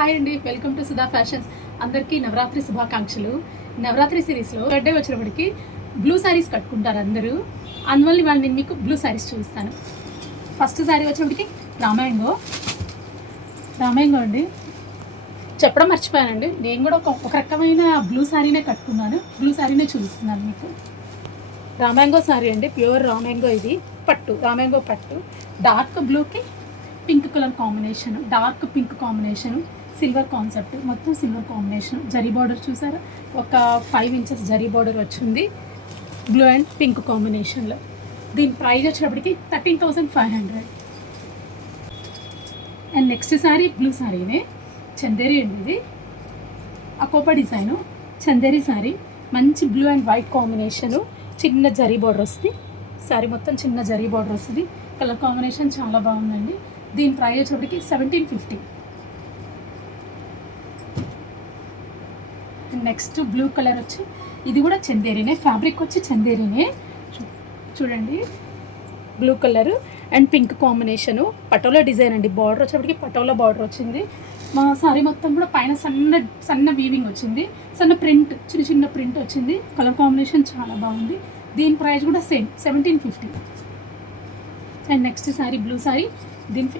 Hi అండి, welcome to Sudha fashions. అందరికీ నవరాత్రి శుభాకాంక్షలు. నవరాత్రి సిరీస్లో బర్త్డే వచ్చినప్పటికి బ్లూ శారీస్ కట్టుకుంటారు అందరూ. అందువల్ల ఇవాళ నేను మీకు బ్లూ శారీస్ చూపిస్తాను. ఫస్ట్ శారీ వచ్చినప్పటికి రామాయంగో అండి. చెప్పడం మర్చిపోయానండి, నేను కూడా ఒక రకమైన బ్లూ శారీనే కట్టుకున్నాను. బ్లూ శారీనే చూపిస్తున్నాను మీకు. రామాయంగో శారీ అండి, ప్యూర్ రామాయంగో. ఇది పట్టు, రామాయంగో పట్టు. డార్క్ బ్లూకి pink colour combination, dark pink combination, silver concept, మొత్తం సిల్వర్ కాంబినేషన్. జరీ బార్డర్ చూసారా, ఒక 5 ఇంచెస్ జరీ బార్డర్ వచ్చింది బ్లూ అండ్ పింక్ కాంబినేషన్లో. దీని ప్రైస్ వచ్చేటప్పటికి 13,500. అండ్ నెక్స్ట్ శారీ బ్లూ శారీనే, చందేరి అండి. ఇది అకోపా డిజైను, చందేరి శారీ. మంచి బ్లూ అండ్ వైట్ కాంబినేషను, చిన్న జరీ బార్డర్ వస్తుంది. శారీ మొత్తం చిన్న జరీ బార్డర్ వస్తుంది. కలర్ కాంబినేషన్ చాలా బాగుందండి. దీని ప్రైస్ వచ్చేటప్పటికి 1750. నెక్స్ట్ బ్లూ కలర్ వచ్చి, ఇది కూడా చందేరినే, ఫ్యాబ్రిక్ వచ్చి చందేరినే. చూడండి, blue colour and pink combination, patola design అండి. బార్డర్ వచ్చేటప్పటికి పటోలా బార్డర్ వచ్చింది. మా సారీ మొత్తం కూడా పైన సన్న వీవింగ్ వచ్చింది, సన్న ప్రింట్, చిన్న ప్రింట్ వచ్చింది. కలర్ కాంబినేషన్ చాలా బాగుంది. దీని ప్రైస్ కూడా same 1750. And next sari blue sari.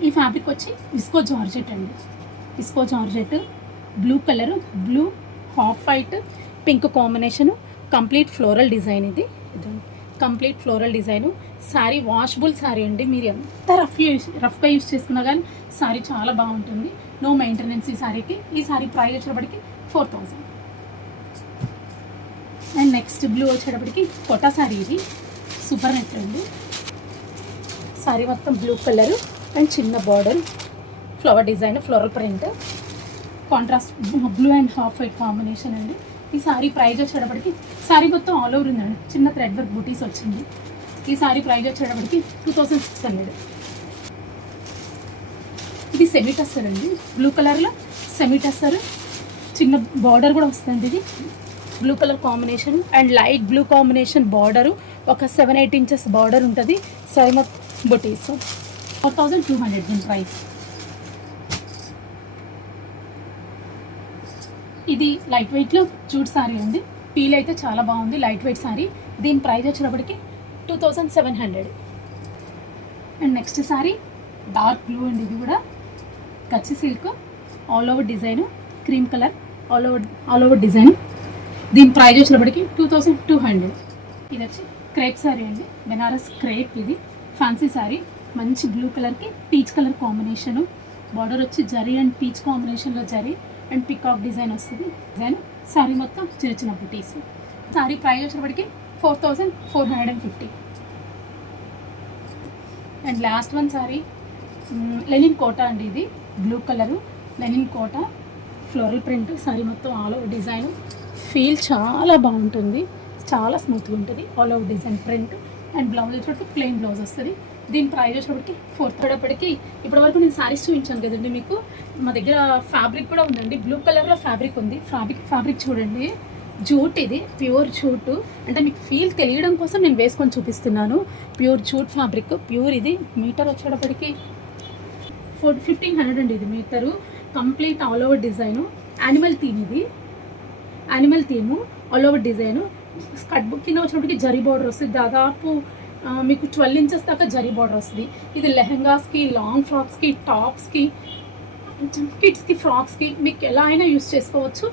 ఈ ఫ్యాబ్రిక్ వచ్చి విస్కో జార్జెట్ అండి. Viscose georgette, blue colour, blue half white pink combination, complete floral design. ఇది complete floral design. Sari washable sari అండి. మీరు ఎంత రఫ్గా యూజ్ చేసుకున్నా కానీ శారీ చాలా బాగుంటుంది. నో మెయింటెనెన్స్ ఈ శారీకి. ఈ శారీ ప్రైస్ వచ్చేటప్పటికి 4000. అండ్ నెక్స్ట్ బ్లూ వచ్చేటప్పటికి కోటా శారీ. ఇది సూపర్ నెట్ అండి. శారీ మొత్తం బ్లూ కలరు అండ్ చిన్న border, flower design, floral print, contrast blue and half white combination అండి. ఈ శారీ ప్రైస్ వచ్చేటప్పటికి, శారీ మొత్తం ఆల్ ఓవర్ ఉందండి, చిన్న థ్రెడ్ వర్క్ బూటీస్ వచ్చింది. ఈ శారీ ప్రైస్ వచ్చేటప్పటికి 2600. ఇది సెమీ టస్సర్ అండి, బ్లూ కలర్లో సెమీ టస్సర్, చిన్న బార్డర్ కూడా వస్తుంది. ఇది blue colour combination and light blue combination border, ఒక 7-8 ఇంచెస్ బార్డర్ ఉంటుంది. శారీ మొత్తం బుటీస్. 4200 దీని ప్రైస్. ఇది లైట్ వెయిట్లో జూట్ శారీ ఉంది. పీల్ అయితే చాలా బాగుంది, లైట్ వెయిట్ శారీ. దీని ప్రైస్ వచ్చేటప్పటికి 2700. And next sari dark blue అండి. ఇది కూడా కచ్చి silk, all over design, cream colour, all over design. దీని ప్రైస్ వచ్చేటప్పటికి 2200. ఇది వచ్చి క్రేప్ శారీ అండి, బెనారస్ క్రేప్. ఇది ఫ్యాన్సీ శారీ, మంచి బ్లూ కలర్కి పీచ్ కలర్ కాంబినేషను. బార్డర్ వచ్చి జరీ అండ్ పీచ్ కాంబినేషన్లో జరీ అండ్ పికాక్ డిజైన్ వస్తుంది. డిజైన్ శారీ మొత్తం చిన్న బుటీస్. శారీ ప్రైస్ వచ్చేటప్పటికి 4450. And last one sari linen Kota అండి. ఇది blue colour, linen Kota, floral print. Sari మొత్తం ఆల్ ఓవర్ డిజైన్. ఫీల్ చాలా బాగుంటుంది, చాలా స్మూత్గా ఉంటుంది. All over design print and blouse వచ్చేటప్పటికి ప్లెయిన్ బ్లౌజ్ వస్తుంది. దీని ప్రైస్ వచ్చేటప్పటికి 430. ఇప్పటి వరకు నేను శారీస్ చూపించాను కదండి మీకు. మా దగ్గర ఫ్యాబ్రిక్ కూడా ఉందండి, బ్లూ కలర్లో ఫ్యాబ్రిక్ ఉంది. ఫ్యాబ్రిక్ చూడండి, జూట్. ఇది ప్యూర్ జూట్. అంటే మీకు ఫీల్ తెలియడం కోసం నేను వేసుకొని చూపిస్తున్నాను. Pure jute fabric, pure. ఇది మీటర్ వచ్చేటప్పటికి 1500 అండి. ఇది metre. Complete all over design, animal theme. ఇది animal theme, all over design. Skirt book కింద వచ్చినప్పటికి జరీ బార్డర్ వస్తుంది. దాదాపు మీకు 12 ఇంచెస్ దాకా జరీ బార్డర్ వస్తుంది. ఇది లెహంగాస్కి, లాంగ్ ఫ్రాక్స్కి, టాప్స్కి, కిడ్స్కి, ఫ్రాక్స్కి మీకు ఎలా అయినా యూస్ చేసుకోవచ్చు.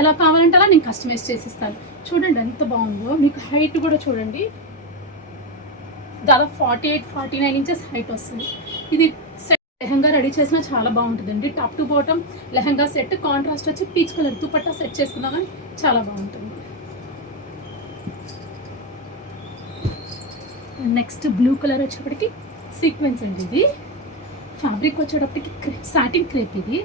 ఎలా కావాలంటే అలా నేను కస్టమైజ్ చేసిస్తాను. చూడండి ఎంత బాగుందో. మీకు హైట్ కూడా చూడండి, దాదాపు 48-49 ఇంచెస్ హైట్ వస్తుంది. ఇది లెహంగా రెడీ చేసినా చాలా బాగుంటుందండి. Top to bottom lehenga set. Contrast వచ్చి పీచ్ కలర్ దుపట్టా సెట్ చేసుకున్నా కానీ చాలా బాగుంటుంది. నెక్స్ట్ బ్లూ కలర్ వచ్చేటప్పటికి సీక్వెన్స్ అండి. ఇది ఫ్యాబ్రిక్ వచ్చేటప్పటికి సాటిన్ క్రేప్. ఇది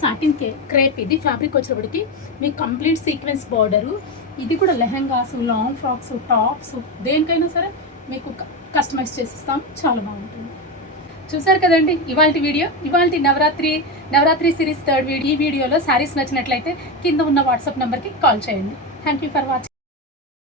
సాటిన్ క్రేప్. ఇది ఫ్యాబ్రిక్ వచ్చేటప్పటికి మీకు కంప్లీట్ సీక్వెన్స్ బార్డరు. ఇది కూడా లెహంగాస్, లాంగ్ ఫ్రాక్స్, టాప్స్, దేనికైనా సరే మీకు కస్టమైజ్ చేసిస్తాం. చాలా బాగుంటుంది. చూసారు కదండి ఇవాళ నవరాత్రి సిరీస్ 3rd వీడియో. ఈ వీడియోలో శారీస్ నచ్చినట్లయితే కింద ఉన్న వాట్సాప్ నెంబర్కి కాల్ చేయండి. Thank you for watching.